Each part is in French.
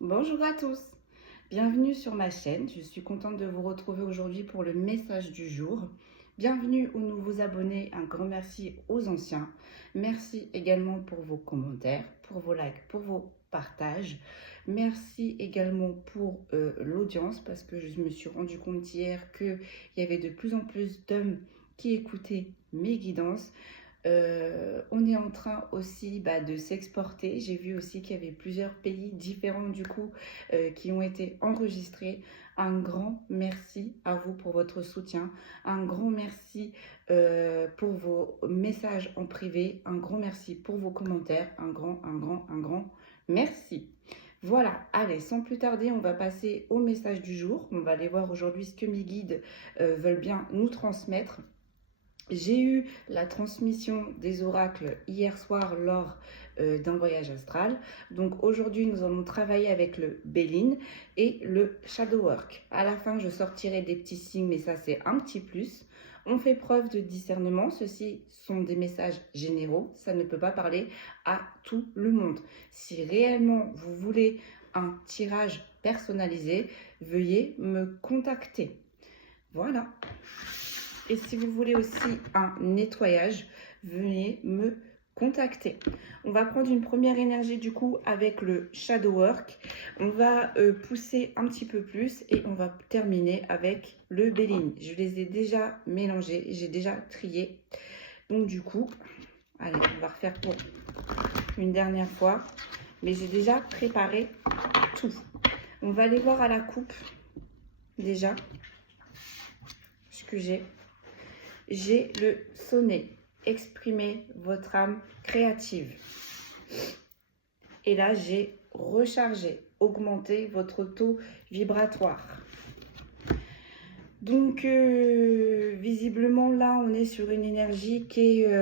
Bonjour à tous, bienvenue sur ma chaîne. Je suis contente de vous retrouver aujourd'hui pour le message du jour. Bienvenue aux nouveaux abonnés, un grand merci aux anciens. Merci également pour vos commentaires, pour vos likes, pour vos partages. Merci également pour l'audience parce que je me suis rendu compte hier qu'il y avait de plus en plus d'hommes qui écoutaient mes guidances. On est en train aussi de s'exporter. J'ai vu aussi qu'il y avait plusieurs pays différents du coup qui ont été enregistrés. Un grand merci à vous pour votre soutien. Un grand merci pour vos messages en privé. Un grand merci pour vos commentaires. Un grand merci. Voilà, allez, sans plus tarder, on va passer au message du jour. On va aller voir aujourd'hui ce que mes guides veulent bien nous transmettre. J'ai eu la transmission des oracles hier soir lors d'un voyage astral. Donc aujourd'hui, nous allons travailler avec le Béline et le Shadow Work. À la fin, je sortirai des petits signes, mais ça c'est un petit plus. On fait preuve de discernement. Ceux-ci sont des messages généraux. Ça ne peut pas parler à tout le monde. Si réellement vous voulez un tirage personnalisé, veuillez me contacter. Voilà. Et si vous voulez aussi un nettoyage, venez me contacter. On va prendre une première énergie du coup avec le Shadow Work. On va pousser un petit peu plus et on va terminer avec le Béline. Je les ai déjà mélangés, j'ai déjà trié. Donc du coup, allez, on va refaire pour une dernière fois. Mais j'ai déjà préparé tout. On va aller voir à la coupe déjà ce que j'ai. J'ai le sonnet. Exprimez votre âme créative. Et là, j'ai rechargé, augmenté votre taux vibratoire. Donc, visiblement, là, on est sur une énergie qui est...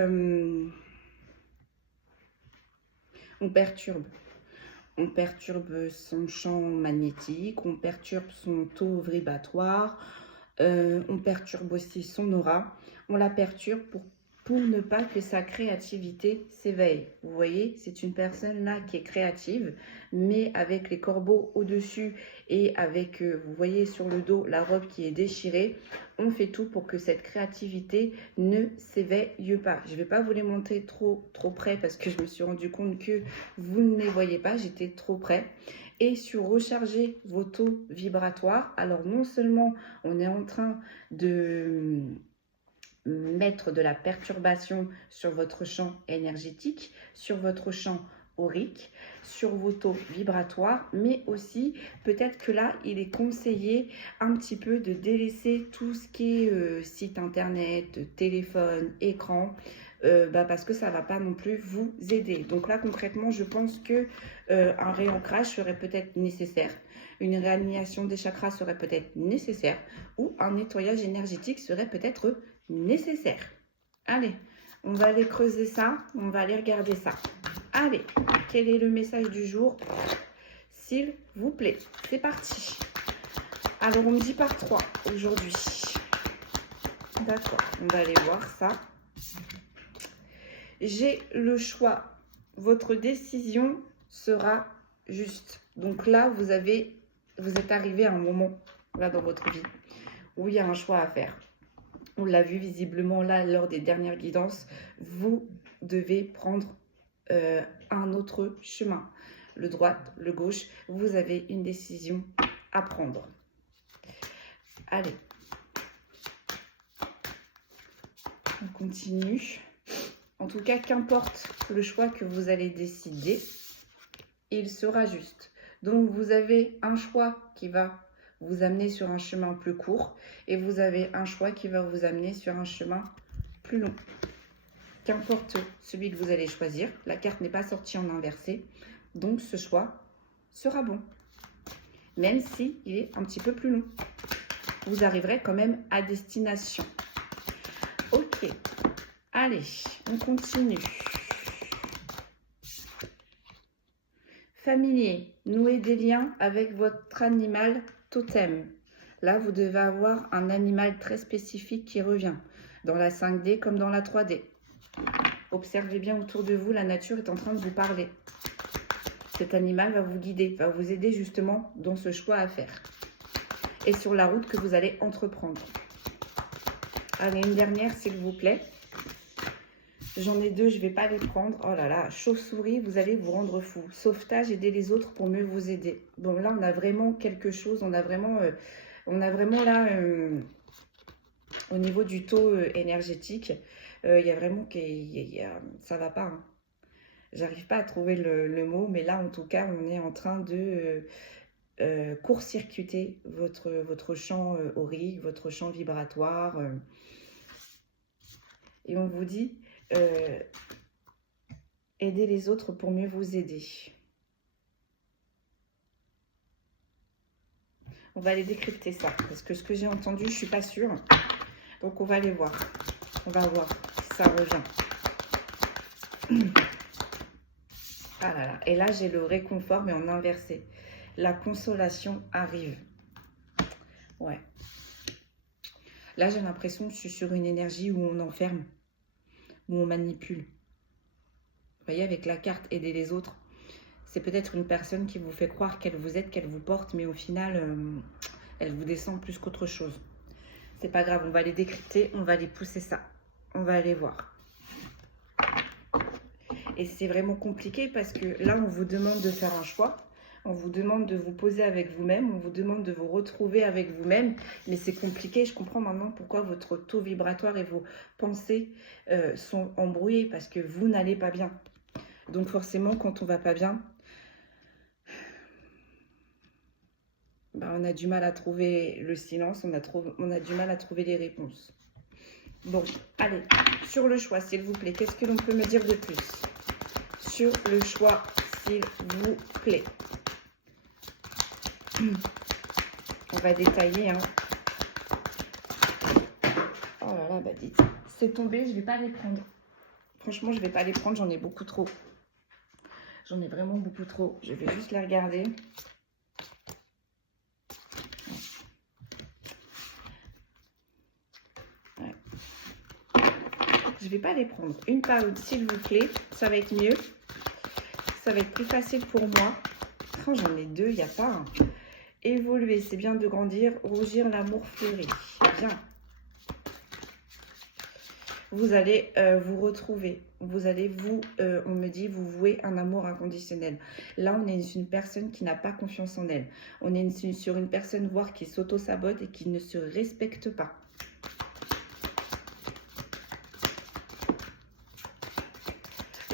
on perturbe. On perturbe son champ magnétique, on perturbe son taux vibratoire, on perturbe aussi son aura. On la perturbe pour ne pas que sa créativité s'éveille. Vous voyez, c'est une personne là qui est créative, mais avec les corbeaux au-dessus et avec, vous voyez sur le dos, la robe qui est déchirée. On fait tout pour que cette créativité ne s'éveille pas. Je ne vais pas vous les montrer trop près parce que je me suis rendu compte que vous ne les voyez pas. J'étais trop près. Et sur recharger vos taux vibratoires, alors non seulement on est en train de mettre de la perturbation sur votre champ énergétique, sur votre champ aurique, sur vos taux vibratoires, mais aussi peut-être que là, il est conseillé un petit peu de délaisser tout ce qui est site internet, téléphone, écran, parce que ça ne va pas non plus vous aider. Donc là, concrètement, je pense que un réancrage serait peut-être nécessaire, une réalignation des chakras serait peut-être nécessaire, ou un nettoyage énergétique serait peut-être nécessaire. Allez, on va aller creuser ça, on va aller regarder ça. Allez, quel est le message du jour? S'il vous plaît, c'est parti. Alors, on me dit par 3 aujourd'hui. D'accord, on va aller voir ça. J'ai le choix. Votre décision sera juste. Donc là, vous êtes arrivé à un moment là dans votre vie où il y a un choix à faire. On l'a vu visiblement là lors des dernières guidances. Vous devez prendre un autre chemin. Le droite, le gauche. Vous avez une décision à prendre. Allez. On continue. En tout cas, qu'importe le choix que vous allez décider, il sera juste. Donc, vous avez un choix qui va vous amener sur un chemin plus court et vous avez un choix qui va vous amener sur un chemin plus long. Qu'importe celui que vous allez choisir, la carte n'est pas sortie en inversé, donc ce choix sera bon. Même s'il est un petit peu plus long. Vous arriverez quand même à destination. Ok, allez, on continue. Familier, nouer des liens avec votre animal totem. Là, vous devez avoir un animal très spécifique qui revient, dans la 5D comme dans la 3D. Observez bien autour de vous, la nature est en train de vous parler. Cet animal va vous guider, va vous aider justement dans ce choix à faire. Et sur la route que vous allez entreprendre. Allez, une dernière, s'il vous plaît. J'en ai deux, je ne vais pas les prendre. Oh là là, chauve-souris, vous allez vous rendre fou. Sauvetage, aider les autres pour mieux vous aider. Bon, là, on a vraiment quelque chose. On a vraiment là, au niveau du taux énergétique, il y a vraiment ça ne va pas. Hein. J'arrive pas à trouver le mot, mais là, en tout cas, on est en train de court-circuiter votre champ aurique, votre champ vibratoire. Et on vous dit, aider les autres pour mieux vous aider. On va aller décrypter ça, parce que ce que j'ai entendu, je ne suis pas sûre. Donc, on va aller voir. On va voir si ça revient. Ah là là. Et là, j'ai le réconfort, mais en inversé. La consolation arrive. Ouais. Là, j'ai l'impression que je suis sur une énergie où on enferme, où on manipule. Vous voyez, avec la carte aider les autres, c'est peut-être une personne qui vous fait croire qu'elle vous aide, qu'elle vous porte, mais au final, elle vous descend plus qu'autre chose. C'est pas grave, on va les décrypter, on va aller pousser ça. On va aller voir. Et c'est vraiment compliqué parce que là, on vous demande de faire un choix. On vous demande de vous poser avec vous-même. On vous demande de vous retrouver avec vous-même. Mais c'est compliqué. Je comprends maintenant pourquoi votre taux vibratoire et vos pensées sont embrouillés. Parce que vous n'allez pas bien. Donc forcément, quand on ne va pas bien, on a du mal à trouver le silence. On a du mal à trouver les réponses. Bon, allez. Sur le choix, s'il vous plaît. Qu'est-ce que l'on peut me dire de plus ? Sur le choix, s'il vous plaît. On va détailler. Hein. Oh là là, bah dites. C'est tombé, je ne vais pas les prendre. Franchement, je ne vais pas les prendre, j'en ai beaucoup trop. J'en ai vraiment beaucoup trop. Je vais juste les regarder. Ouais. Je ne vais pas les prendre. Une par une, s'il vous plaît. Ça va être mieux. Ça va être plus facile pour moi. Oh, j'en ai deux, il n'y a pas un. Évoluer, c'est bien de grandir. Rougir, l'amour fleurit. Bien. Vous allez vous retrouver. Vous allez on me dit, vous vouer un amour inconditionnel. Là, on est une personne qui n'a pas confiance en elle. On est sur une personne, voire qui s'auto-sabote et qui ne se respecte pas.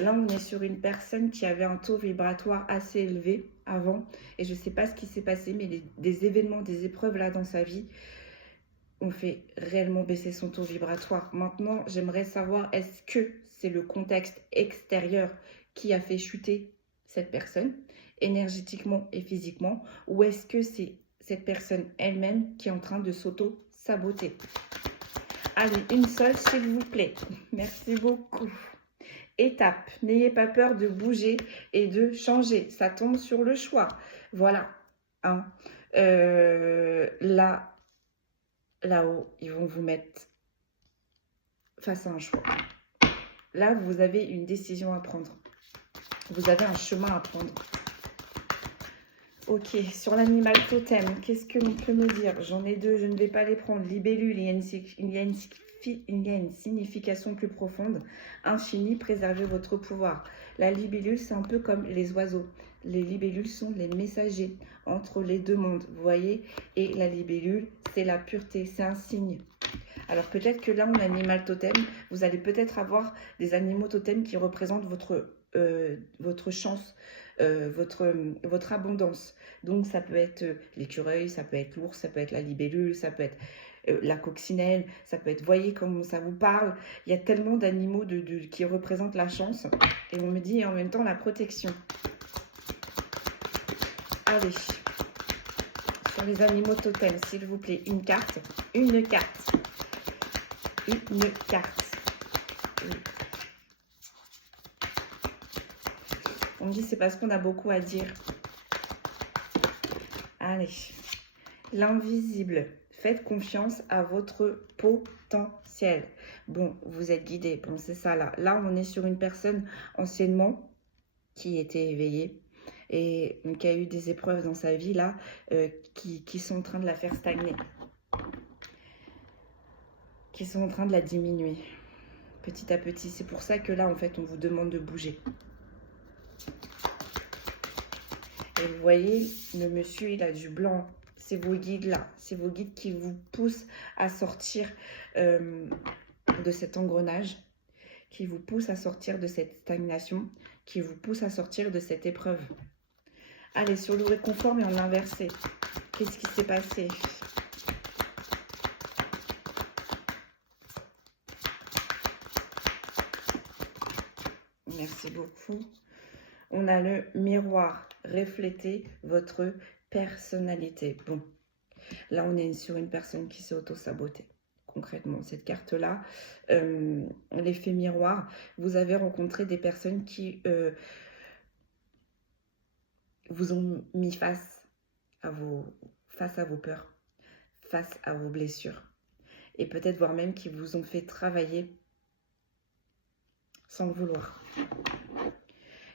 Là, on est sur une personne qui avait un taux vibratoire assez élevé avant. Et je ne sais pas ce qui s'est passé, mais des événements, des épreuves là dans sa vie ont fait réellement baisser son taux vibratoire. Maintenant, j'aimerais savoir, est-ce que c'est le contexte extérieur qui a fait chuter cette personne, énergétiquement et physiquement, ou est-ce que c'est cette personne elle-même qui est en train de s'auto-saboter? Allez, une seule, s'il vous plaît. Merci beaucoup. Étape, n'ayez pas peur de bouger et de changer. Ça tombe sur le choix. Voilà. Hein. Là-haut, ils vont vous mettre face à un choix. Là, vous avez une décision à prendre. Vous avez un chemin à prendre. Ok, sur l'animal totem, qu'est-ce que l'on peut me dire? J'en ai deux, je ne vais pas les prendre. Libellule, il y a une signification plus profonde. Infini, préservez votre pouvoir. La libellule, c'est un peu comme les oiseaux. Les libellules sont les messagers entre les deux mondes, vous voyez. Et la libellule, c'est la pureté, c'est un signe. Alors peut-être que là, en animal totem, vous allez peut-être avoir des animaux totems qui représentent votre chance, votre abondance. Donc ça peut être l'écureuil, ça peut être l'ours, ça peut être la libellule, ça peut être la coccinelle, ça peut être, voyez comme ça vous parle. Il y a tellement d'animaux qui représentent la chance. Et on me dit et en même temps la protection. Allez, sur les animaux totems, s'il vous plaît, une carte, une carte. Une carte. Oui. On me dit c'est parce qu'on a beaucoup à dire. Allez. L'invisible. Faites confiance à votre potentiel. Bon, vous êtes guidé. Bon, c'est ça là. Là, on est sur une personne anciennement qui était éveillée et qui a eu des épreuves dans sa vie là qui sont en train de la faire stagner, qui sont en train de la diminuer petit à petit. C'est pour ça que là en fait on vous demande de bouger. Et vous voyez, le monsieur il a du blanc. C'est vos guides là, c'est vos guides qui vous poussent à sortir de cet engrenage, qui vous poussent à sortir de cette stagnation, qui vous poussent à sortir de cette épreuve. Allez, sur le réconfort, mais en inversé. Qu'est-ce qui s'est passé? Merci beaucoup. On a le miroir. Reflétez votre personnalité. Bon, là, on est sur une personne qui s'est auto-sabotée. Concrètement, cette carte-là, l'effet miroir, vous avez rencontré des personnes qui vous ont mis face à vos peurs, face à vos blessures. Et peut-être voire même qui vous ont fait travailler sans le vouloir.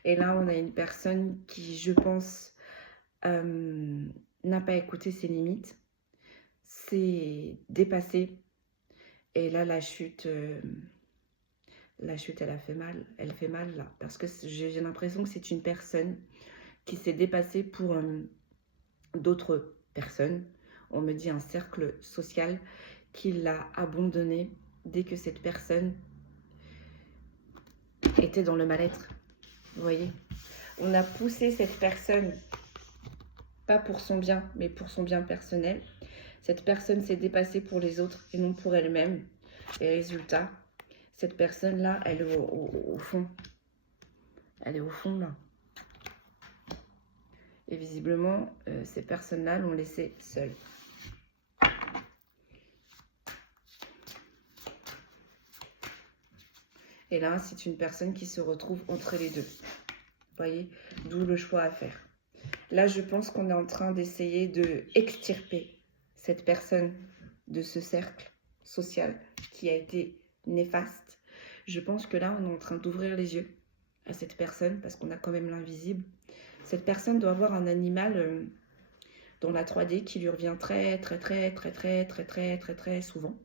Et là, on a une personne qui, je pense, n'a pas écouté ses limites, s'est dépassée. Et là, la chute, elle a fait mal. Elle fait mal, là. Parce que j'ai l'impression que c'est une personne qui s'est dépassée pour d'autres personnes. On me dit un cercle social qui l'a abandonné dès que cette personne était dans le mal-être. Vous voyez, on a poussé cette personne, pas pour son bien, mais pour son bien personnel. Cette personne s'est dépassée pour les autres et non pour elle-même. Et résultat, cette personne-là, elle est au fond. Elle est au fond, là. Et visiblement, ces personnes-là l'ont laissée seule. Et là, c'est une personne qui se retrouve entre les deux. Vous voyez, d'où le choix à faire. Là, je pense qu'on est en train d'essayer de extirper cette personne de ce cercle social qui a été néfaste. Je pense que là, on est en train d'ouvrir les yeux à cette personne parce qu'on a quand même l'invisible. Cette personne doit avoir un animal dans la 3D qui lui revient très souvent.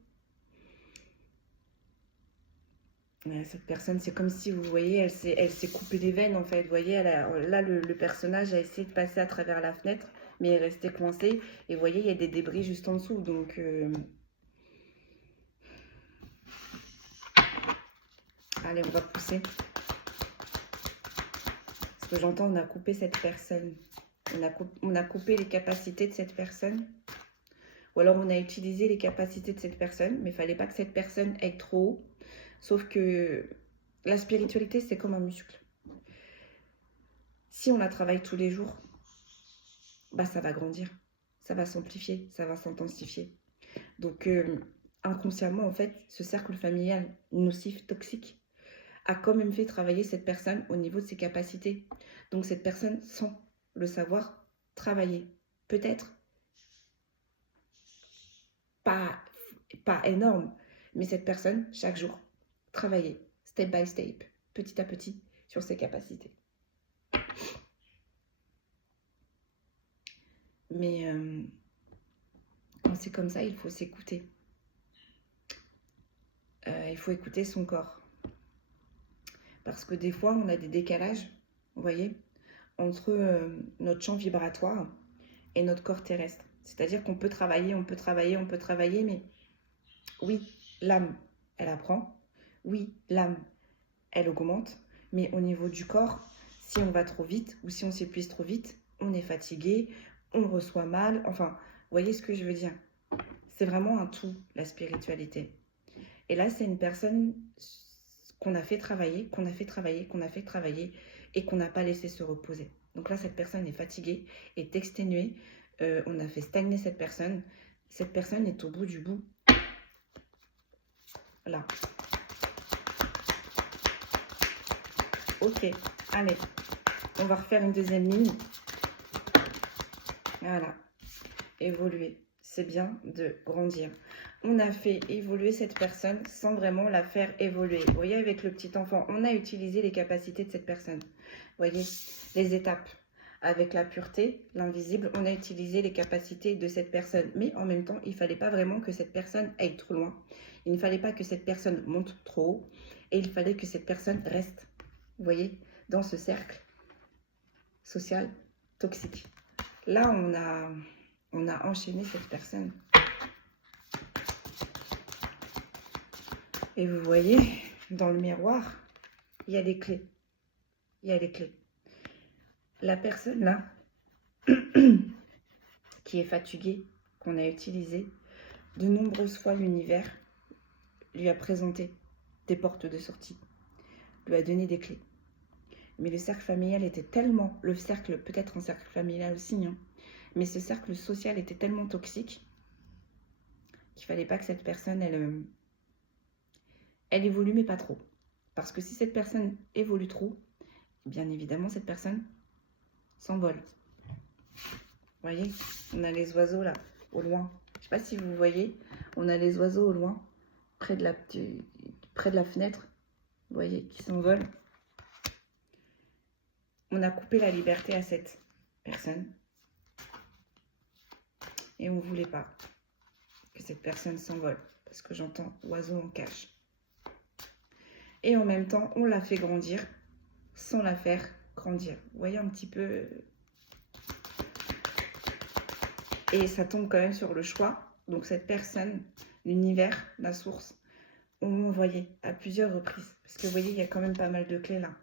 Cette personne, c'est comme si, vous voyez, elle s'est coupée les veines, en fait. Vous voyez, là, le personnage a essayé de passer à travers la fenêtre, mais est resté coincé. Et vous voyez, il y a des débris juste en dessous. Donc, allez, on va pousser. Parce que j'entends, on a coupé cette personne. On a coupé les capacités de cette personne. Ou alors, on a utilisé les capacités de cette personne, mais il ne fallait pas que cette personne aille trop haut. Sauf que la spiritualité, c'est comme un muscle. Si on la travaille tous les jours, bah ça va grandir, ça va s'amplifier, ça va s'intensifier. Donc, inconsciemment, en fait, ce cercle familial nocif, toxique, a quand même fait travailler cette personne au niveau de ses capacités. Donc, cette personne, sans le savoir, travailler. Peut-être pas énorme, mais cette personne, chaque jour, travailler, step by step, petit à petit, sur ses capacités. Mais quand c'est comme ça, il faut s'écouter. Il faut écouter son corps. Parce que des fois, on a des décalages, vous voyez, entre notre champ vibratoire et notre corps terrestre. C'est-à-dire qu'on peut travailler, mais oui, l'âme, elle apprend. Oui, l'âme, elle augmente. Mais au niveau du corps, si on va trop vite ou si on s'épuise trop vite, on est fatigué, on reçoit mal. Enfin, vous voyez ce que je veux dire? C'est vraiment un tout, la spiritualité. Et là, c'est une personne qu'on a fait travailler, et qu'on n'a pas laissé se reposer. Donc là, cette personne est fatiguée, est exténuée. On a fait stagner cette personne. Cette personne est au bout du bout. Là. Ok, allez. On va refaire une deuxième ligne. Voilà. Évoluer. C'est bien de grandir. On a fait évoluer cette personne sans vraiment la faire évoluer. Vous voyez, avec le petit enfant, on a utilisé les capacités de cette personne. Vous voyez, les étapes. avec la pureté, l'invisible, on a utilisé les capacités de cette personne. Mais en même temps, il ne fallait pas vraiment que cette personne aille trop loin. Il ne fallait pas que cette personne monte trop haut. Et il fallait que cette personne reste, vous voyez, dans ce cercle social toxique. Là, on a enchaîné cette personne. Et vous voyez, dans le miroir, il y a des clés. Il y a les clés. La personne là, qui est fatiguée, qu'on a utilisé, de nombreuses fois l'univers lui a présenté des portes de sortie, lui a donné des clés. Mais le cercle familial était tellement, le cercle, peut-être un cercle familial aussi, hein, mais ce cercle social était tellement toxique qu'il ne fallait pas que cette personne, elle évolue, mais pas trop. Parce que si cette personne évolue trop, bien évidemment, cette personne s'envole. Vous voyez, on a les oiseaux là, au loin. Je ne sais pas si vous voyez, on a les oiseaux au loin, près de la fenêtre, vous voyez, qui s'envolent. On a coupé la liberté à cette personne. Et on ne voulait pas que cette personne s'envole. Parce que j'entends oiseau en cage. Et en même temps, on l'a fait grandir sans la faire grandir. Vous voyez un petit peu. Et ça tombe quand même sur le choix. Donc cette personne, l'univers, la source, on m'a envoyé à plusieurs reprises. Parce que vous voyez, il y a quand même pas mal de clés là.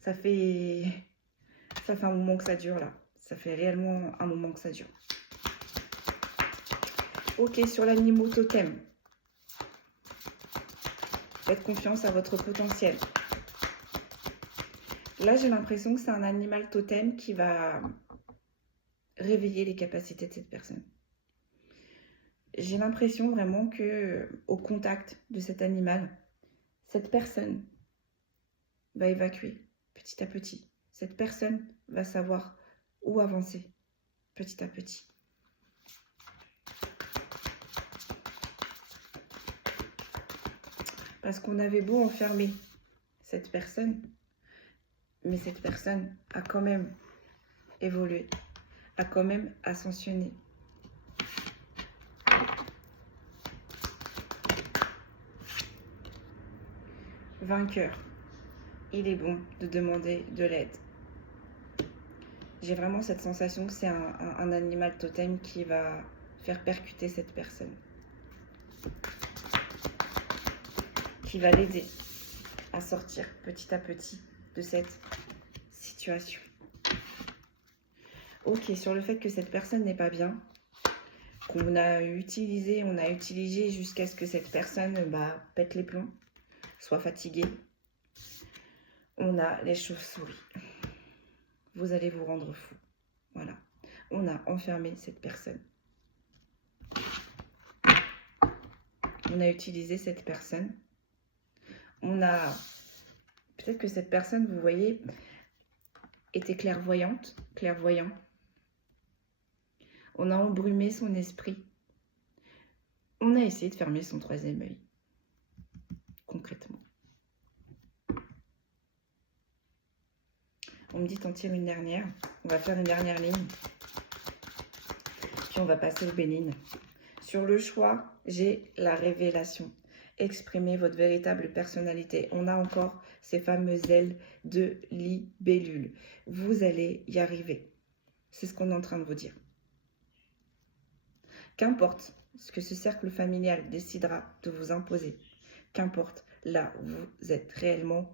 Ça fait un moment que ça dure là. Ça fait réellement un moment que ça dure. Ok, sur l'animal totem. Faites confiance à votre potentiel. Là, j'ai l'impression que c'est un animal totem qui va réveiller les capacités de cette personne. J'ai l'impression vraiment que au contact de cet animal, cette personne va évacuer petit à petit. Cette personne va savoir où avancer petit à petit. Parce qu'on avait beau enfermer cette personne, mais cette personne a quand même évolué, a quand même ascensionné. Vainqueur, il est bon de demander de l'aide. J'ai vraiment cette sensation que c'est un animal totem qui va faire percuter cette personne. Qui va l'aider à sortir petit à petit de cette situation. Ok, sur le fait que cette personne n'est pas bien, qu'on a utilisé jusqu'à ce que cette personne pète les plombs, soit fatiguée. On a les chauves-souris. Vous allez vous rendre fou. Voilà. On a enfermé cette personne. On a utilisé cette personne. On a... Peut-être que cette personne, vous voyez, était clairvoyante, clairvoyant. On a embrumé son esprit. On a essayé de fermer son troisième œil. Concrètement. On me dit t'en tires une dernière. On va faire une dernière ligne. Puis on va passer au bénigne. Sur le choix, j'ai la révélation. Exprimez votre véritable personnalité. On a encore ces fameuses ailes de libellule. Vous allez y arriver. C'est ce qu'on est en train de vous dire. Qu'importe ce que ce cercle familial décidera de vous imposer, qu'importe là où vous êtes réellement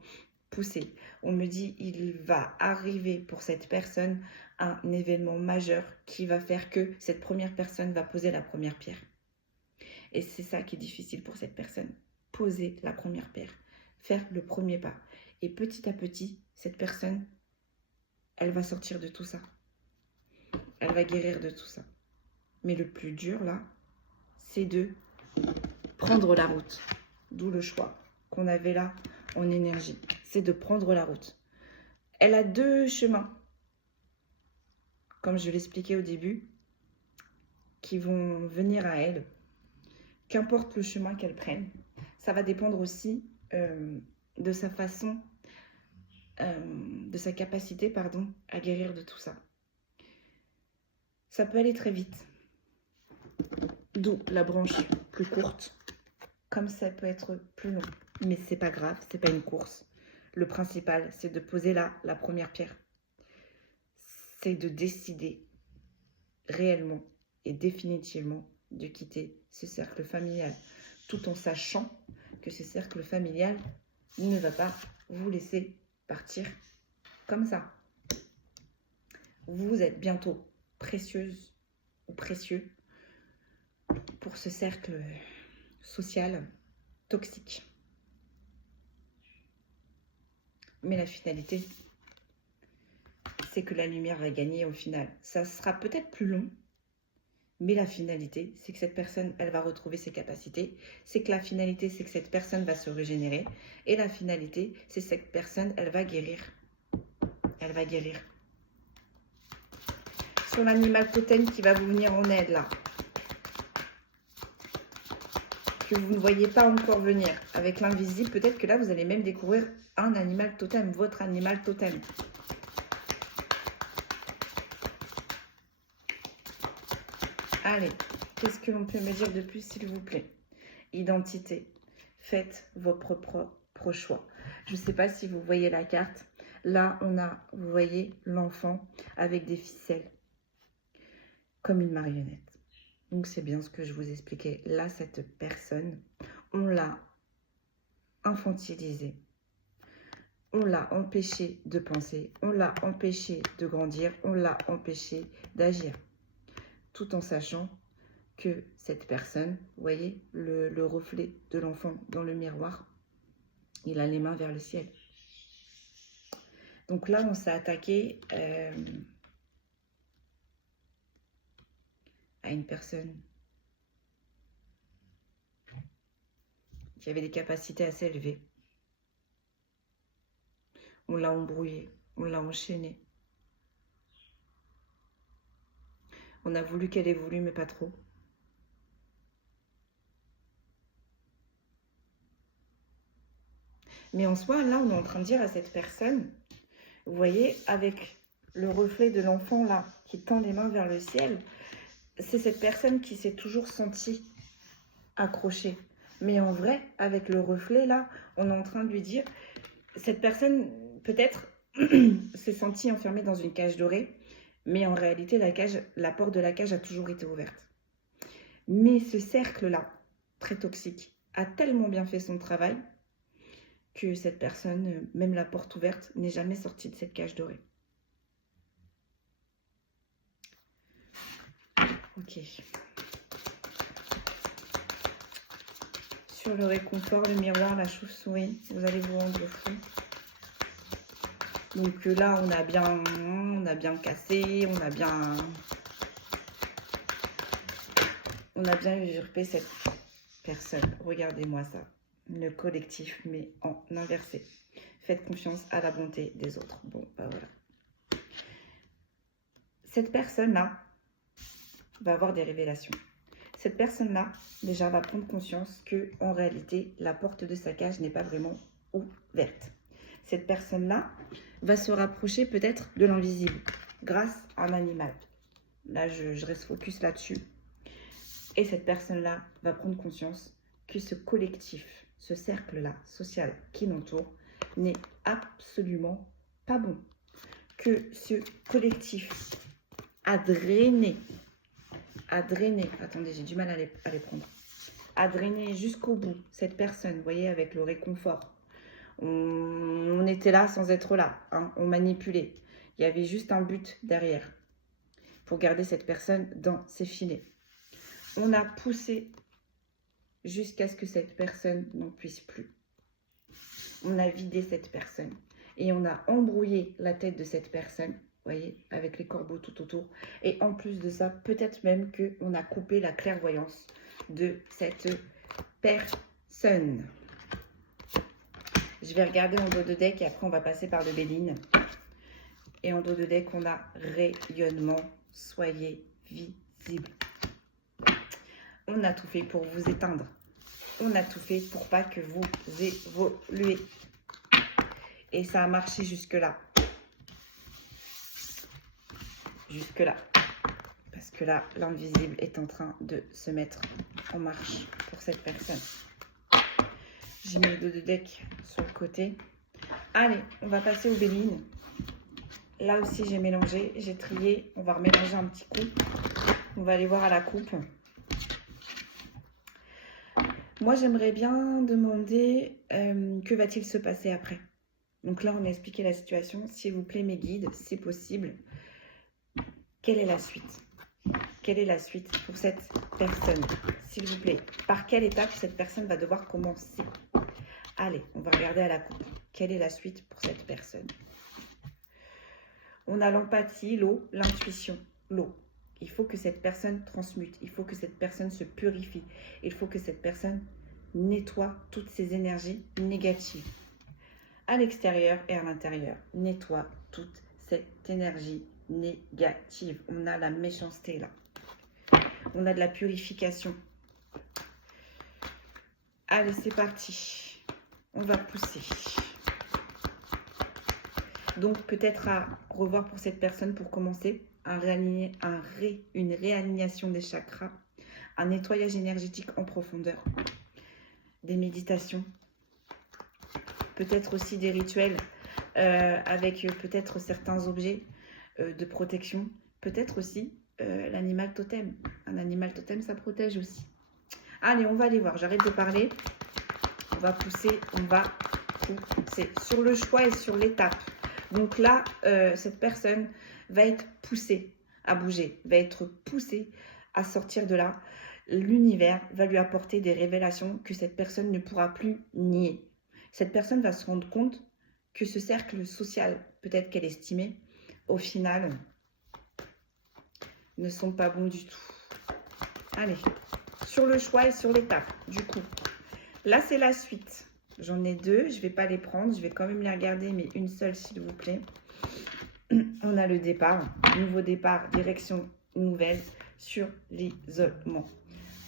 poussé. On me dit il va arriver pour cette personne un événement majeur qui va faire que cette première personne va poser la première pierre. Et c'est ça qui est difficile pour cette personne. Poser la première pierre. Faire le premier pas. Et petit à petit, cette personne, elle va sortir de tout ça. Elle va guérir de tout ça. Mais le plus dur, là, c'est de prendre la route. D'où le choix qu'on avait là en énergie. C'est de prendre la route. Elle a deux chemins, comme je l'expliquais au début, qui vont venir à elle. Qu'importe le chemin qu'elle prenne, ça va dépendre aussi de sa façon, de sa capacité, à guérir de tout ça. Ça peut aller très vite. D'où la branche plus courte. Comme ça peut être plus long. Mais c'est pas grave, c'est pas une course. Le principal, c'est de poser là la première pierre. C'est de décider réellement et définitivement de quitter ce cercle familial. Tout en sachant que ce cercle familial ne va pas vous laisser partir comme ça. Vous êtes bientôt précieuse ou précieux pour ce cercle social toxique. Mais la finalité, c'est que la lumière va gagner au final. Ça sera peut-être plus long, mais la finalité, c'est que cette personne, elle va retrouver ses capacités. C'est que la finalité, c'est que cette personne va se régénérer. Et la finalité, c'est que cette personne, elle va guérir. Elle va guérir. Sur l'animal totem qui va vous venir en aide, là. Que vous ne voyez pas encore venir. Avec l'invisible, peut-être que là, vous allez même découvrir un animal totem, votre animal totem. Allez, qu'est-ce que l'on peut me dire de plus, s'il vous plaît? Identité. Faites vos propres choix. Je ne sais pas si vous voyez la carte. Là, on a, vous voyez, l'enfant avec des ficelles. Comme une marionnette. Donc, c'est bien ce que je vous expliquais. Là, cette personne, on l'a infantilisée. On l'a empêché de penser. On l'a empêché de grandir. On l'a empêché d'agir. Tout en sachant que cette personne, vous voyez, le reflet de l'enfant dans le miroir, il a les mains vers le ciel. Donc là, on s'est attaqué à une personne qui avait des capacités assez élevées. On l'a embrouillé, on l'a enchaîné. On a voulu qu'elle ait voulu, mais pas trop. Mais en soi, là, on est en train de dire à cette personne, vous voyez, avec le reflet de l'enfant là, qui tend les mains vers le ciel, c'est cette personne qui s'est toujours sentie accrochée. Mais en vrai, avec le reflet là, on est en train de lui dire, cette personne peut-être s'est sentie enfermée dans une cage dorée, mais en réalité, la porte de la cage a toujours été ouverte. Mais ce cercle-là, très toxique, a tellement bien fait son travail que cette personne, même la porte ouverte, n'est jamais sortie de cette cage dorée. Ok. Sur le réconfort, le miroir, la chauve-souris, vous allez vous rendre fou. Donc là, on a bien cassé, on a bien usurpé cette personne. Regardez-moi ça. Le collectif, mais en inversé. Faites confiance à la bonté des autres. Bon, bah voilà. Cette personne-là va avoir des révélations. Cette personne-là, déjà, va prendre conscience que en réalité, la porte de sa cage n'est pas vraiment ouverte. Cette personne-là va se rapprocher peut-être de l'invisible grâce à un animal. Là, je reste focus là-dessus. Et cette personne-là va prendre conscience que ce collectif, ce cercle-là social qui l'entoure, n'est absolument pas bon. Que ce collectif a drainé, attendez, j'ai du mal à les prendre, a drainé jusqu'au bout cette personne, vous voyez, avec le réconfort. On était là sans être là, hein, on manipulait. Il y avait juste un but derrière pour garder cette personne dans ses filets. On a poussé jusqu'à ce que cette personne n'en puisse plus. On a vidé cette personne et on a embrouillé la tête de cette personne, vous voyez, avec les corbeaux tout autour. Et en plus de ça, peut-être même qu'on a coupé la clairvoyance de cette personne. Je vais regarder en dos de deck et après on va passer par le Béline. Et en dos de deck, on a rayonnement. Soyez visible. On a tout fait pour vous éteindre. On a tout fait pour pas que vous évoluez. Et ça a marché jusque-là. Jusque-là. Parce Parce que là, l'invisible est en train de se mettre en marche pour cette personne. J'ai mis les deux decks sur le côté. Allez, on va passer aux Bélines. Là aussi, j'ai mélangé, j'ai trié. On va remélanger un petit coup. On va aller voir à la coupe. Moi, j'aimerais bien demander que va-t-il se passer après. Donc là, on a expliqué la situation. S'il vous plaît, mes guides, c'est possible. Quelle est la suite? Quelle est la suite pour cette personne? S'il vous plaît, par quelle étape cette personne va devoir commencer? Allez, on va regarder à la coupe. Quelle est la suite pour cette personne? On a l'empathie, l'eau, l'intuition, l'eau. Il faut que cette personne transmute. Il faut que cette personne se purifie. Il faut que cette personne nettoie toutes ces énergies négatives. À l'extérieur et à l'intérieur, nettoie toute cette énergie négative. On a la méchanceté là. On a de la purification. Allez, c'est parti. On va pousser. Donc, peut-être à revoir pour cette personne pour commencer, une réalignation des chakras, un nettoyage énergétique en profondeur, des méditations, peut-être aussi des rituels avec peut-être certains objets de protection, peut-être aussi l'animal totem. Un animal totem, ça protège aussi. Allez, on va aller voir. J'arrête de parler. On va pousser, on va pousser sur le choix et sur l'étape. Donc là, cette personne va être poussée à bouger, va être poussée à sortir de là. L'univers va lui apporter des révélations que cette personne ne pourra plus nier. Cette personne va se rendre compte que ce cercle social, peut-être qu'elle estimait, au final, ne sont pas bons du tout. Allez, sur le choix et sur l'étape, du coup. Là, c'est la suite. J'en ai deux, je ne vais pas les prendre, je vais quand même les regarder, mais une seule, s'il vous plaît. On a le départ, nouveau départ, direction nouvelle sur l'isolement.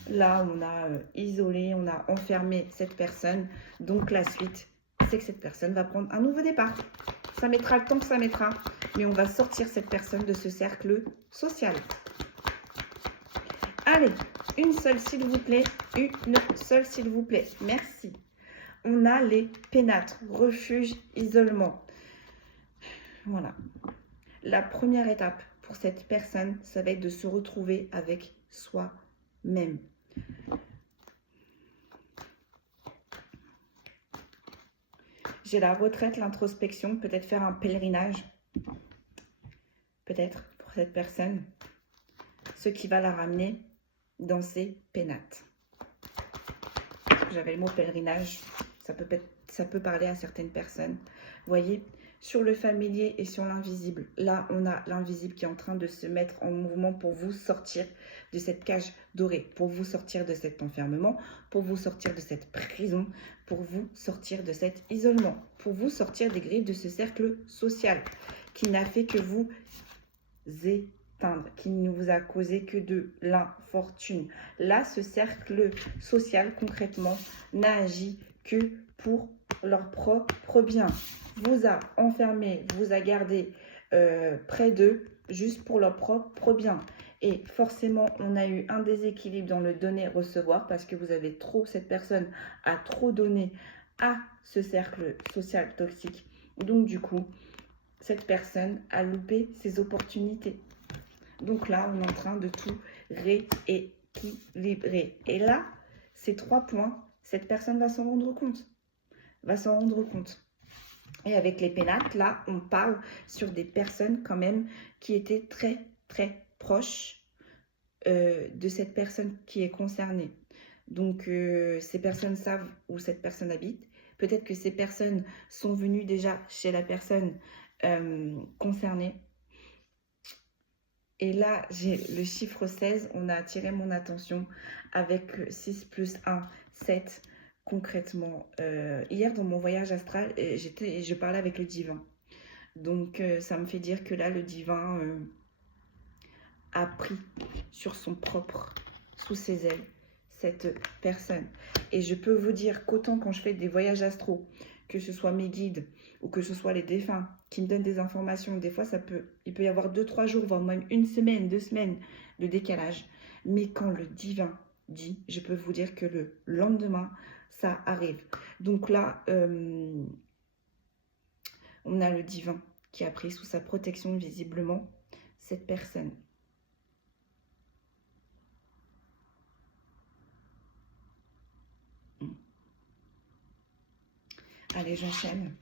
Là, on a isolé, on a enfermé cette personne. Donc, la suite, c'est que cette personne va prendre un nouveau départ. Ça mettra le temps que ça mettra, mais on va sortir cette personne de ce cercle social. Allez, une seule, s'il vous plaît. Une seule, s'il vous plaît. Merci. On a les pénatres, refuge, isolement. Voilà. La première étape pour cette personne, ça va être de se retrouver avec soi-même. J'ai la retraite, l'introspection, peut-être faire un pèlerinage. Peut-être pour cette personne. Ce qui va la ramener dans ses pénates. J'avais le mot pèlerinage. Ça peut parler à certaines personnes. Vous voyez, sur le familier et sur l'invisible. Là, on a l'invisible qui est en train de se mettre en mouvement pour vous sortir de cette cage dorée, pour vous sortir de cet enfermement, pour vous sortir de cette prison, pour vous sortir de cet isolement, pour vous sortir des griffes de ce cercle social qui n'a fait que vous éteindre, qui ne vous a causé que de l'infortune. Là, ce cercle social, concrètement, n'a agi que pour leur propre bien. Vous a enfermé, vous a gardé près d'eux, juste pour leur propre bien. Et forcément, on a eu un déséquilibre dans le donner-recevoir parce que vous avez trop, cette personne a trop donné à ce cercle social toxique. Donc du coup, cette personne a loupé ses opportunités. Donc là, on est en train de tout rééquilibrer. Et là, ces 3 points, cette personne va s'en rendre compte. Et avec les pénates, là, on parle sur des personnes quand même qui étaient très, très proches de cette personne qui est concernée. Donc, ces personnes savent où cette personne habite. Peut-être que ces personnes sont venues déjà chez la personne concernée. Et là, j'ai le chiffre 16. On a attiré mon attention avec 6 plus 1, 7. Concrètement, hier dans mon voyage astral, je parlais avec le divin. Donc, ça me fait dire que là, le divin a pris sous ses ailes, cette personne. Et je peux vous dire qu'autant quand je fais des voyages astraux, que ce soit mes guides ou que ce soit les défunts qui me donnent des informations, des fois il peut y avoir 2-3 jours, voire même une semaine, 2 semaines de décalage. Mais quand le divin dit, je peux vous dire que le lendemain, ça arrive. Donc là, on a le divin qui a pris sous sa protection visiblement cette personne. Allez, j'enchaîne.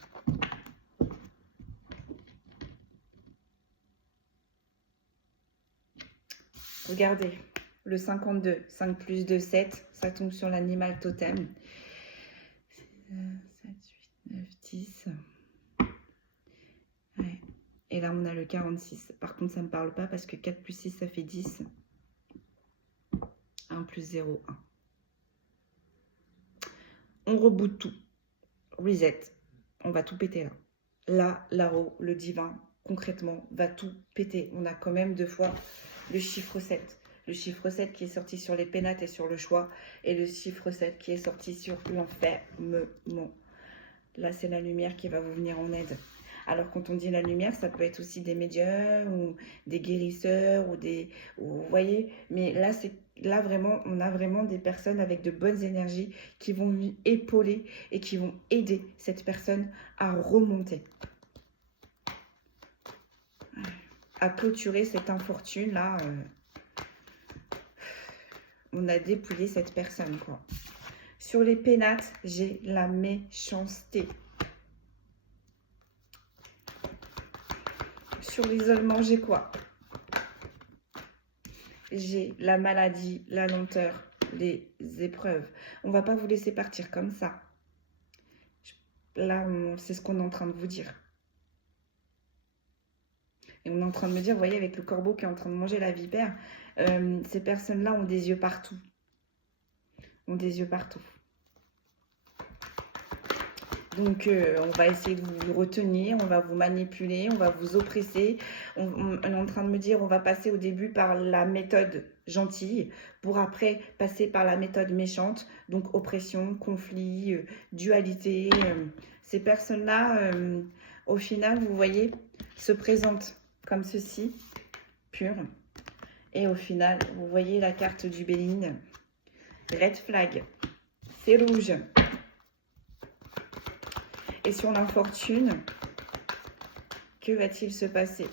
Regardez, le 52, 5 plus 2, 7, ça tombe sur l'animal totem. 7, 8, 9, 10. Ouais. Et là, on a le 46. Par contre, ça ne me parle pas parce que 4 plus 6, ça fait 10. 1 plus 0, 1. On reboot tout. Reset. On va tout péter là. Là, là-haut, le divin, concrètement, va tout péter. On a quand même 2 fois le chiffre 7. Le chiffre 7 qui est sorti sur les pénates et sur le choix. Et le chiffre 7 qui est sorti sur l'enfermement. Là, c'est la lumière qui va vous venir en aide. Alors, quand on dit la lumière, ça peut être aussi des médiums ou des guérisseurs vous voyez. Mais là, vraiment, on a vraiment des personnes avec de bonnes énergies qui vont lui épauler et qui vont aider cette personne à remonter. À clôturer cette infortune-là. On a dépouillé cette personne, quoi. Sur les pénates, j'ai la méchanceté. Sur l'isolement, j'ai quoi? J'ai la maladie, la lenteur, les épreuves. On ne va pas vous laisser partir comme ça. Là, c'est ce qu'on est en train de vous dire. Et on est en train de me dire, vous voyez, avec le corbeau qui est en train de manger la vipère, ces personnes-là ont des yeux partout. Ont des yeux partout. Donc, on va essayer de vous retenir, on va vous manipuler, on va vous oppresser. On est en train de me dire, on va passer au début par la méthode gentille, pour après passer par la méthode méchante. Donc, oppression, conflit, dualité. Ces personnes-là, au final, vous voyez, se présentent comme ceci, pur. Et au final, vous voyez la carte du Béline. Red flag, c'est rouge. Et sur l'infortune, que va-t-il se passer?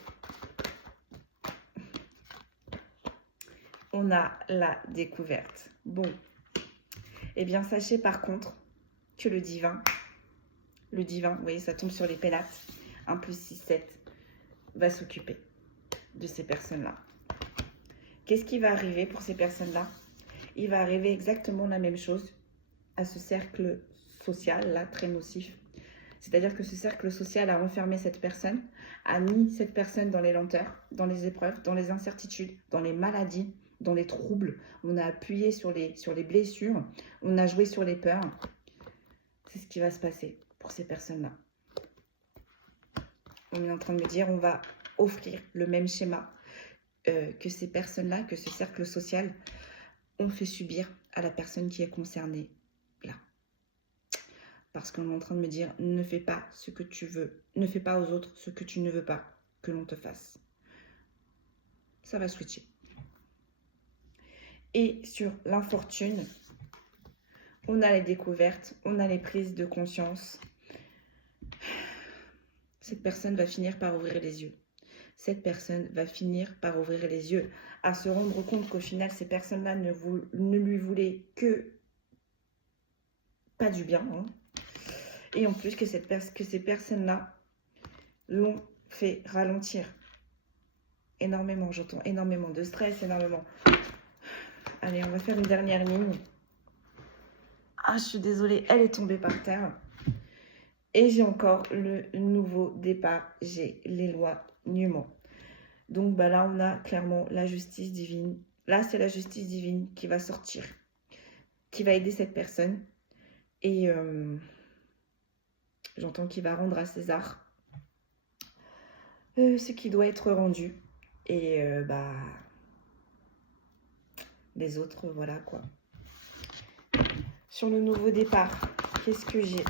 On a la découverte. Bon. Eh bien, sachez par contre que le divin, vous voyez, ça tombe sur les pénates, 1 plus 6, 7, va s'occuper de ces personnes-là. Qu'est-ce qui va arriver pour ces personnes-là? Il va arriver exactement la même chose à ce cercle social, là, très nocif. C'est-à-dire que ce cercle social a enfermé cette personne, a mis cette personne dans les lenteurs, dans les épreuves, dans les incertitudes, dans les maladies, dans les troubles. On a appuyé sur les blessures, on a joué sur les peurs. C'est ce qui va se passer pour ces personnes-là. On est en train de me dire, on va offrir le même schéma que ces personnes-là, que ce cercle social ont fait subir à la personne qui est concernée. Parce qu'on est en train de me dire, ne fais pas ce que tu veux. Ne fais pas aux autres ce que tu ne veux pas que l'on te fasse. Ça va switcher. Et sur l'infortune, on a les découvertes, on a les prises de conscience. Cette personne va finir par ouvrir les yeux. Cette personne va finir par ouvrir les yeux, à se rendre compte qu'au final, ces personnes-là ne lui voulaient que pas du bien, hein. Et en plus que ces personnes-là l'ont fait ralentir énormément. J'entends énormément de stress, énormément. Allez, on va faire une dernière ligne. Ah, je suis désolée, elle est tombée par terre. Et j'ai encore le nouveau départ. J'ai l'éloignement. Donc là, on a clairement la justice divine. Là, c'est la justice divine qui va sortir, qui va aider cette personne. Et j'entends qu'il va rendre à César ce qui doit être rendu. Et les autres, voilà quoi. Sur le nouveau départ, qu'est-ce que j'ai?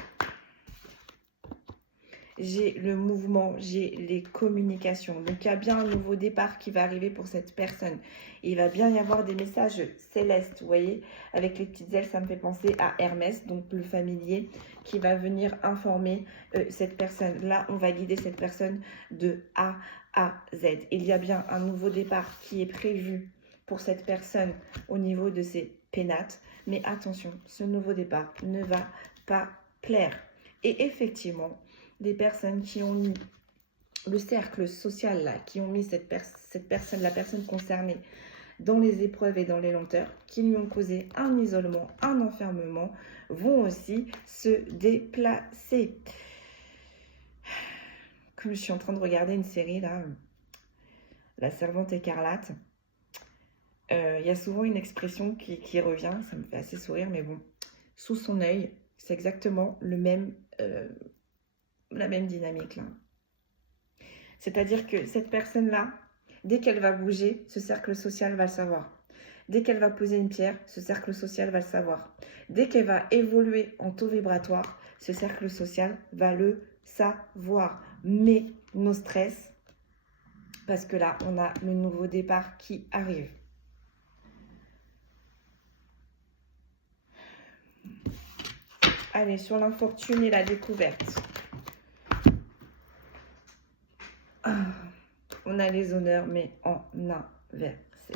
j'ai le mouvement, j'ai les communications. Donc, il y a bien un nouveau départ qui va arriver pour cette personne. Et il va bien y avoir des messages célestes, vous voyez. Avec les petites ailes, ça me fait penser à Hermès, donc le familier, qui va venir informer cette personne. Là, on va guider cette personne de A à Z. Il y a bien un nouveau départ qui est prévu pour cette personne au niveau de ses pénates. Mais attention, ce nouveau départ ne va pas plaire. Et effectivement, des personnes qui ont mis le cercle social là, qui ont mis cette personne, la personne concernée, dans les épreuves et dans les lenteurs, qui lui ont causé un isolement, un enfermement, vont aussi se déplacer. Comme je suis en train de regarder une série là, La Servante écarlate, il y a souvent une expression qui revient, ça me fait assez sourire, mais bon, sous son œil, c'est exactement la même dynamique là. C'est-à-dire que cette personne-là, dès qu'elle va bouger, ce cercle social va le savoir. Dès qu'elle va poser une pierre, ce cercle social va le savoir. Dès qu'elle va évoluer en taux vibratoire, ce cercle social va le savoir. Mais nos stress, parce que là, on a le nouveau départ qui arrive. Allez, sur l'infortune et la découverte. On a les honneurs, mais en inversé.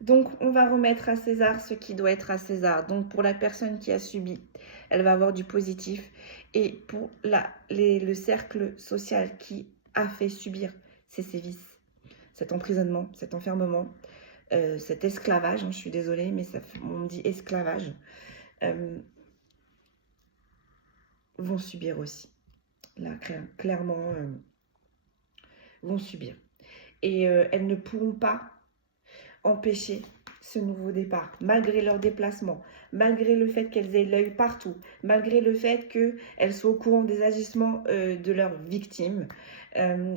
Donc, on va remettre à César ce qui doit être à César. Donc, pour la personne qui a subi, elle va avoir du positif. Et pour le cercle social qui a fait subir ces sévices, cet emprisonnement, cet enfermement, cet esclavage, je suis désolée, mais on me dit esclavage, vont subir aussi. Là, clairement, vont subir. Et elles ne pourront pas empêcher ce nouveau départ, malgré leur déplacement, malgré le fait qu'elles aient l'œil partout, malgré le fait qu'elles soient au courant des agissements de leurs victimes.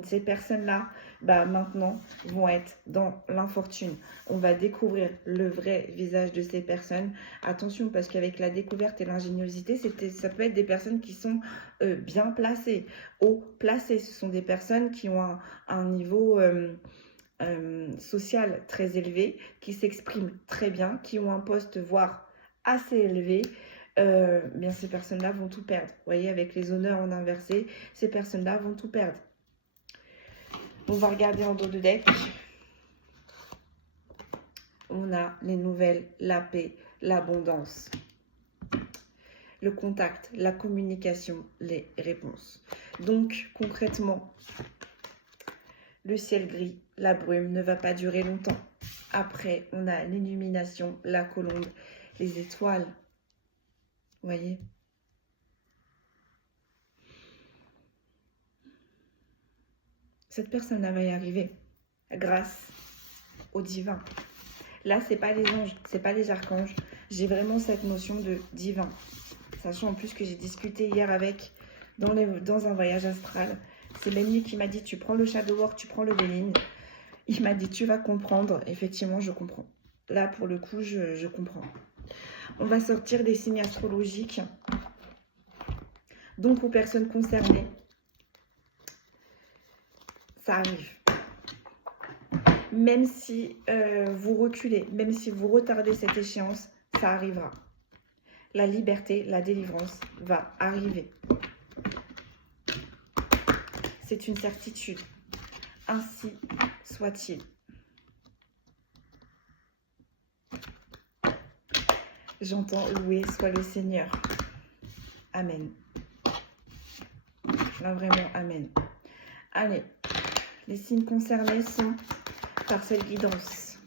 Ces personnes-là, maintenant, vont être dans l'infortune. On va découvrir le vrai visage de ces personnes. Attention, parce qu'avec la découverte et l'ingéniosité, ça peut être des personnes qui sont bien placées, haut placées. Ce sont des personnes qui ont un niveau social très élevé, qui s'expriment très bien, qui ont un poste voire assez élevé. Bien ces personnes-là vont tout perdre. Vous voyez, avec les honneurs en inversé, ces personnes-là vont tout perdre. On va regarder en dos de deck. On a les nouvelles, la paix, l'abondance, le contact, la communication, les réponses. Donc, concrètement, le ciel gris, la brume ne va pas durer longtemps. Après, on a l'illumination, la colombe, les étoiles. Vous voyez ? Cette personne-là va y arriver grâce au divin. Là, c'est pas les anges, c'est pas les archanges. J'ai vraiment cette notion de divin. Sachant en plus que j'ai discuté hier avec, dans un voyage astral. C'est même lui qui m'a dit, tu prends le shadow work, tu prends le Béline. Il m'a dit, tu vas comprendre. Effectivement, je comprends. Là, pour le coup, je comprends. On va sortir des signes astrologiques. Donc, aux personnes concernées, ça arrive. Même si vous reculez, même si vous retardez cette échéance, ça arrivera. La liberté, la délivrance va arriver. C'est une certitude. Ainsi soit-il. J'entends louer soit le Seigneur. Amen. Là, vraiment, amen. Allez, les signes concernés sont par cette guidance.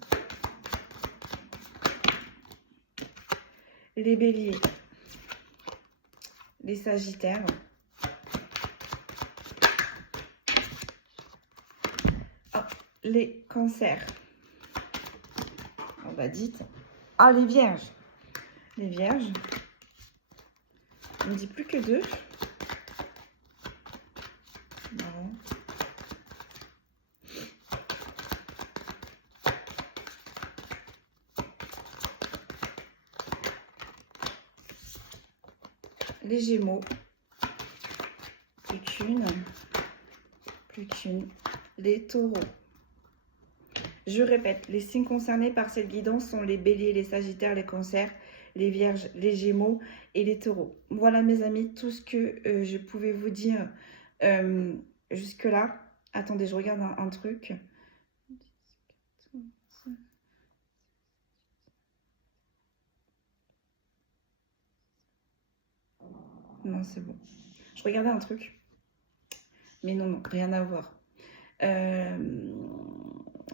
Les béliers, les sagittaires, les cancers, on va dire, les vierges. Les vierges, on ne dit plus que 2. Marrant. Les gémeaux, et qu'une. Plus qu'une. Les taureaux. Je répète, les signes concernés par cette guidance sont les béliers, les sagittaires, les cancers, les vierges, les gémeaux et les taureaux. Voilà mes amis, tout ce que je pouvais vous dire jusque-là. Attendez, je regarde un truc. Non, c'est bon. Je regardais un truc. Mais non, rien à voir.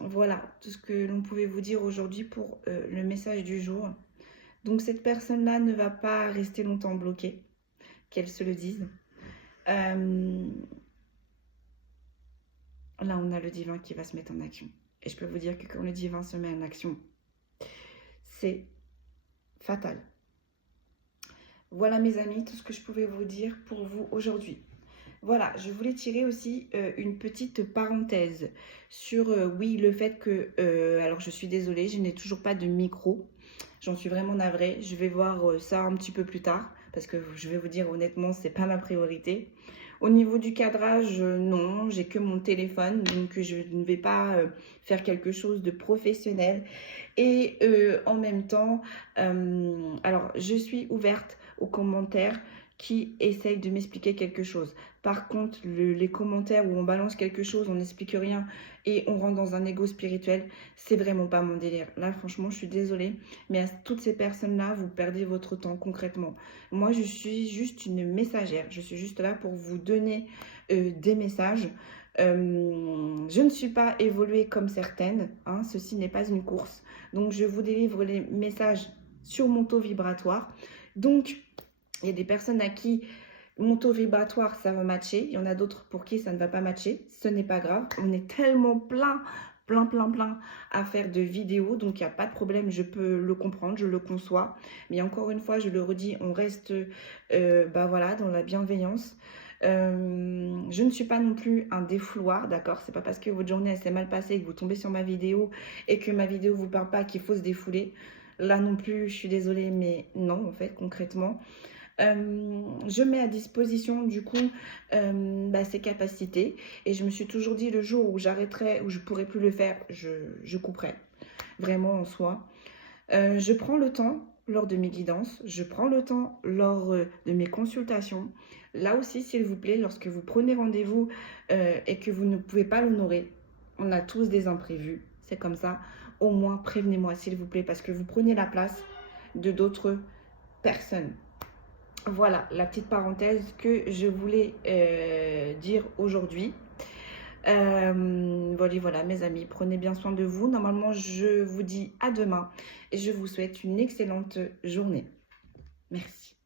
Voilà tout ce que l'on pouvait vous dire aujourd'hui pour le message du jour. Donc cette personne-là ne va pas rester longtemps bloquée, qu'elle se le dise. Là, on a le divin qui va se mettre en action. Et je peux vous dire que quand le divin se met en action, c'est fatal. Voilà mes amis, tout ce que je pouvais vous dire pour vous aujourd'hui. Voilà, je voulais tirer aussi une petite parenthèse sur, oui, le fait que, alors je suis désolée, je n'ai toujours pas de micro. J'en suis vraiment navrée. Je vais voir ça un petit peu plus tard parce que je vais vous dire honnêtement, c'est pas ma priorité. Au niveau du cadrage, non, j'ai que mon téléphone, donc je ne vais pas faire quelque chose de professionnel. Et en même temps, alors je suis ouverte aux commentaires qui essayent de m'expliquer quelque chose. Par contre, les commentaires où on balance quelque chose, on n'explique rien et on rentre dans un ego spirituel, c'est vraiment pas mon délire. Là, franchement, je suis désolée, mais à toutes ces personnes-là, vous perdez votre temps concrètement. Moi, je suis juste une messagère. Je suis juste là pour vous donner des messages. Je ne suis pas évoluée comme certaines. Hein, ceci n'est pas une course. Donc, je vous délivre les messages sur mon taux vibratoire. Donc, il y a des personnes à qui mon taux vibratoire, ça va matcher. Il y en a d'autres pour qui ça ne va pas matcher. Ce n'est pas grave. On est tellement plein à faire de vidéos. Donc, il n'y a pas de problème. Je peux le comprendre, je le conçois. Mais encore une fois, je le redis, on reste voilà, dans la bienveillance. Je ne suis pas non plus un défouloir, d'accord? C'est pas parce que votre journée s'est mal passée et que vous tombez sur ma vidéo et que ma vidéo vous parle pas qu'il faut se défouler. Là non plus, je suis désolée, mais non, en fait, concrètement. Je mets à disposition du coup ces capacités et je me suis toujours dit le jour où j'arrêterai, où je pourrai plus le faire, je couperai vraiment en soi. Je prends le temps lors de mes guidances, je prends le temps lors de mes consultations. Là aussi, s'il vous plaît, lorsque vous prenez rendez-vous et que vous ne pouvez pas l'honorer, on a tous des imprévus, c'est comme ça. Au moins, prévenez-moi, s'il vous plaît, parce que vous prenez la place de d'autres personnes. Voilà, la petite parenthèse que je voulais dire aujourd'hui. Voilà, mes amis, prenez bien soin de vous. Normalement, je vous dis à demain et je vous souhaite une excellente journée. Merci.